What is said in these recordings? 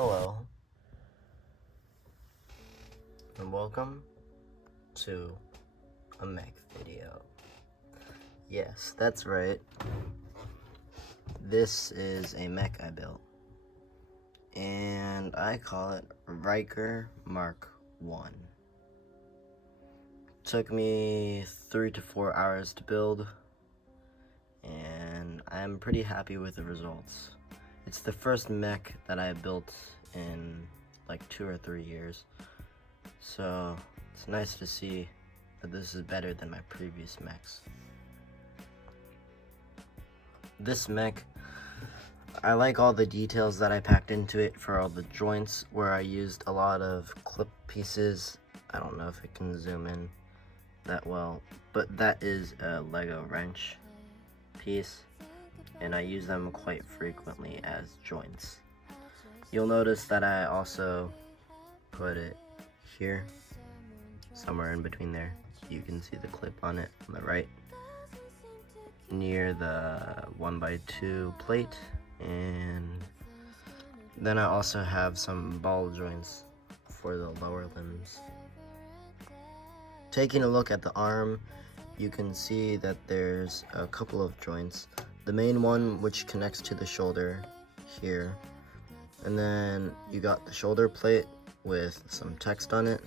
Hello, and welcome to a mech video. Yes, that's right. This is a mech I built, and I call it Ryker Mark 1. Took me 3 to 4 hours to build, and I'm pretty happy with the results. It's the first mech that I built in like 2 or 3 years, so it's nice to see that this is better than my previous mechs. This mech, I like all the details that I packed into it for all the joints, where I used a lot of clip pieces. I don't know if it can zoom in that well, but that is a Lego wrench piece, and I use them quite frequently as joints. You'll notice that I also put it here, somewhere in between there. You can see the clip on it on the right, near the 1x2 plate, and then I also have some ball joints for the lower limbs. Taking a look at the arm, you can see that there's a couple of joints. The main one, which connects to the shoulder here, and then you got the shoulder plate with some text on it,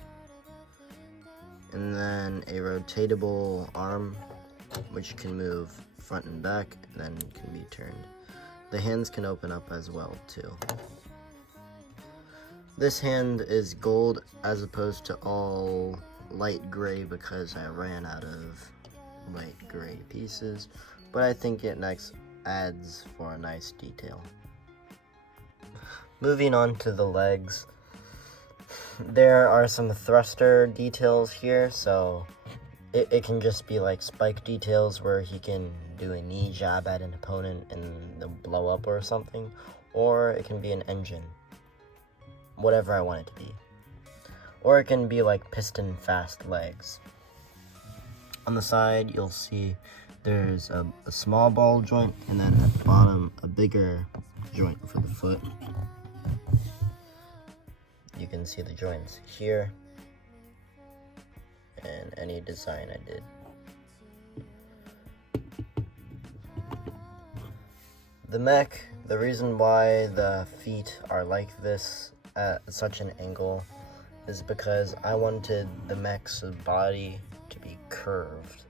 and then a rotatable arm which can move front and back and then can be turned. The hands can open up as well too. This hand is gold as opposed to all light gray because I ran out of light gray pieces, but I think it next adds for a nice detail. Moving on to the legs, there are some thruster details here, so it can just be like spike details where he can do a knee jab at an opponent and they'll blow up or something, or it can be an engine, whatever I want it to be. Or it can be like piston fast legs. On the side, you'll see there's a small ball joint, and then at the bottom, a bigger joint for the foot. You can see the joints here, and any design I did. The mech, the reason why the feet are like this at such an angle is because I wanted the mech's body to be curved.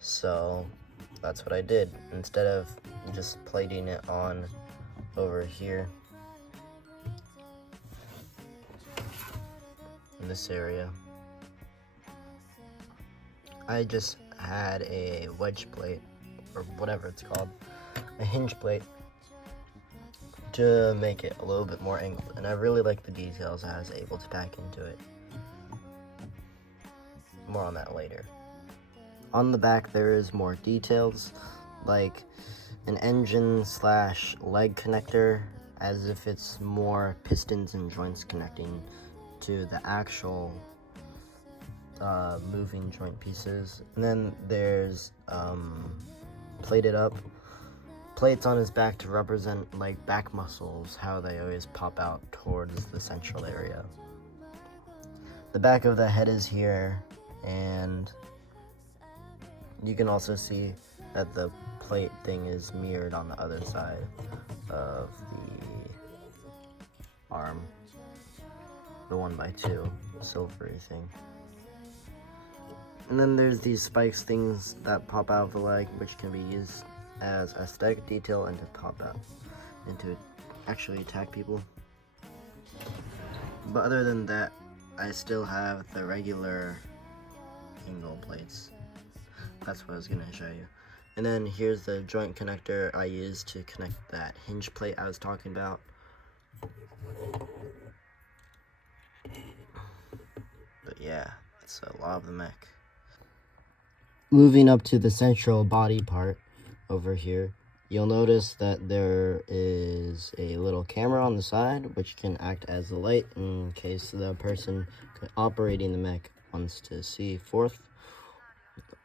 So that's what I did. Instead of just plating it on over here in this area, I just had a wedge plate, or whatever it's called, a hinge plate, to make it a little bit more angled, and I really like the details I was able to pack into it. More on that later. On the back there is more details, like an engine slash leg connector, as if it's more pistons and joints connecting to the actual moving joint pieces. And then there's plated up plates on his back to represent like back muscles, how they always pop out towards the central area. The back of the head is here, and you can also see that the plate thing is mirrored on the other side of the arm, the 1x2 silvery thing. And then there's these spikes things that pop out of the leg, which can be used as aesthetic detail and to pop out and to actually attack people. But other than that, I still have the regular angle plates. That's what I was gonna show you. And then here's the joint connector I used to connect that hinge plate I was talking about. But yeah, that's a lot of the mech. Moving up to the central body part over here, you'll notice that there is a little camera on the side which can act as a light in case the person operating the mech wants to see forth,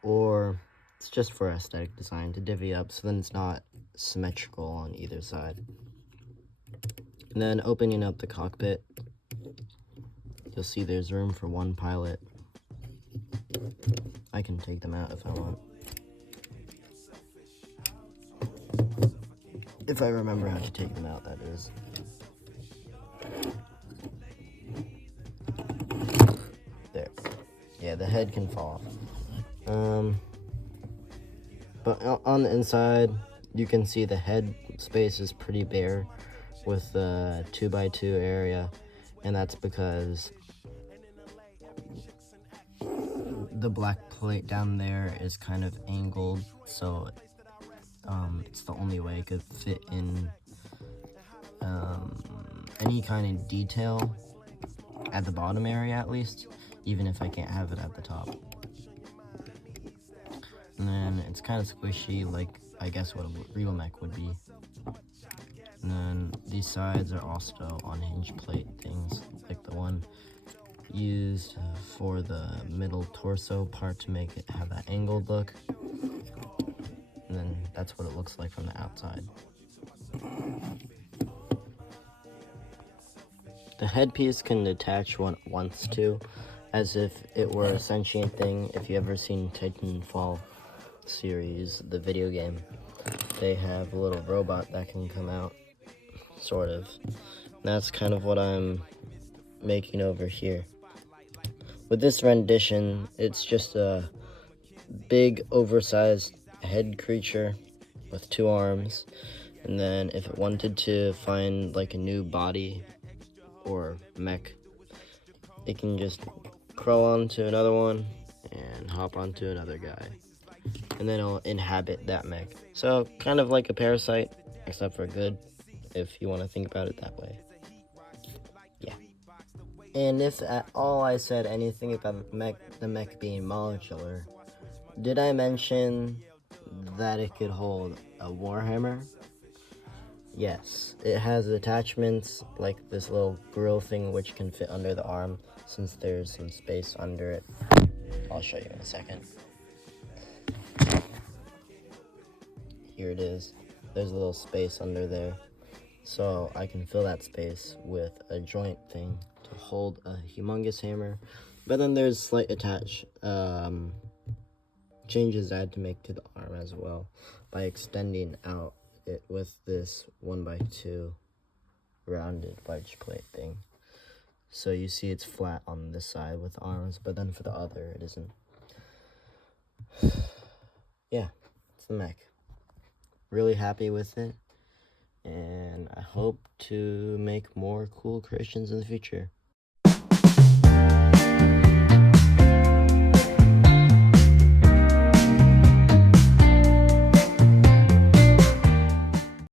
or it's just for aesthetic design to divvy up so then it's not symmetrical on either side. And then opening up the cockpit, you'll see there's room for one pilot. I can take them out if I want. If I remember how to take them out, that is. There. Yeah, the head can fall off. But on the inside, you can see the head space is pretty bare with the 2x2 area, and that's because the black plate down there is kind of angled, so it's the only way it could fit in any kind of detail at the bottom area, at least, even if I can't have it at the top. And then it's kind of squishy, like I guess what a real mech would be. And then these sides are also on hinge plate things, like the one used for the middle torso part to make it have that angled look. And then that's what it looks like from the outside. The headpiece can detach when it wants to, as if it were a sentient thing. If you ever seen Titanfall series, the video game, they have a little robot that can come out, sort of. And that's kind of what I'm making over here. With this rendition, it's just a big, oversized head creature with 2 arms, and then if it wanted to find like a new body or mech, it can just crawl onto another one and hop onto another guy, and then it'll inhabit that mech. So kind of like a parasite, except for good, if you want to think about it that way. Yeah. And if at all I said anything about the mech being modular, did I mention that it could hold a warhammer? Yes, it has attachments like this little grill thing which can fit under the arm since there's some space under it. I'll show you in a second. Here it is. There's a little space under there. So I can fill that space with a joint thing to hold a humongous hammer. But then there's slight changes I had to make to the arm as well by extending out it with this 1x2 rounded wedge plate thing. So you see it's flat on this side with arms, but then for the other it isn't. Yeah, it's the mech. Really happy with it, and I hope to make more cool creations in the future.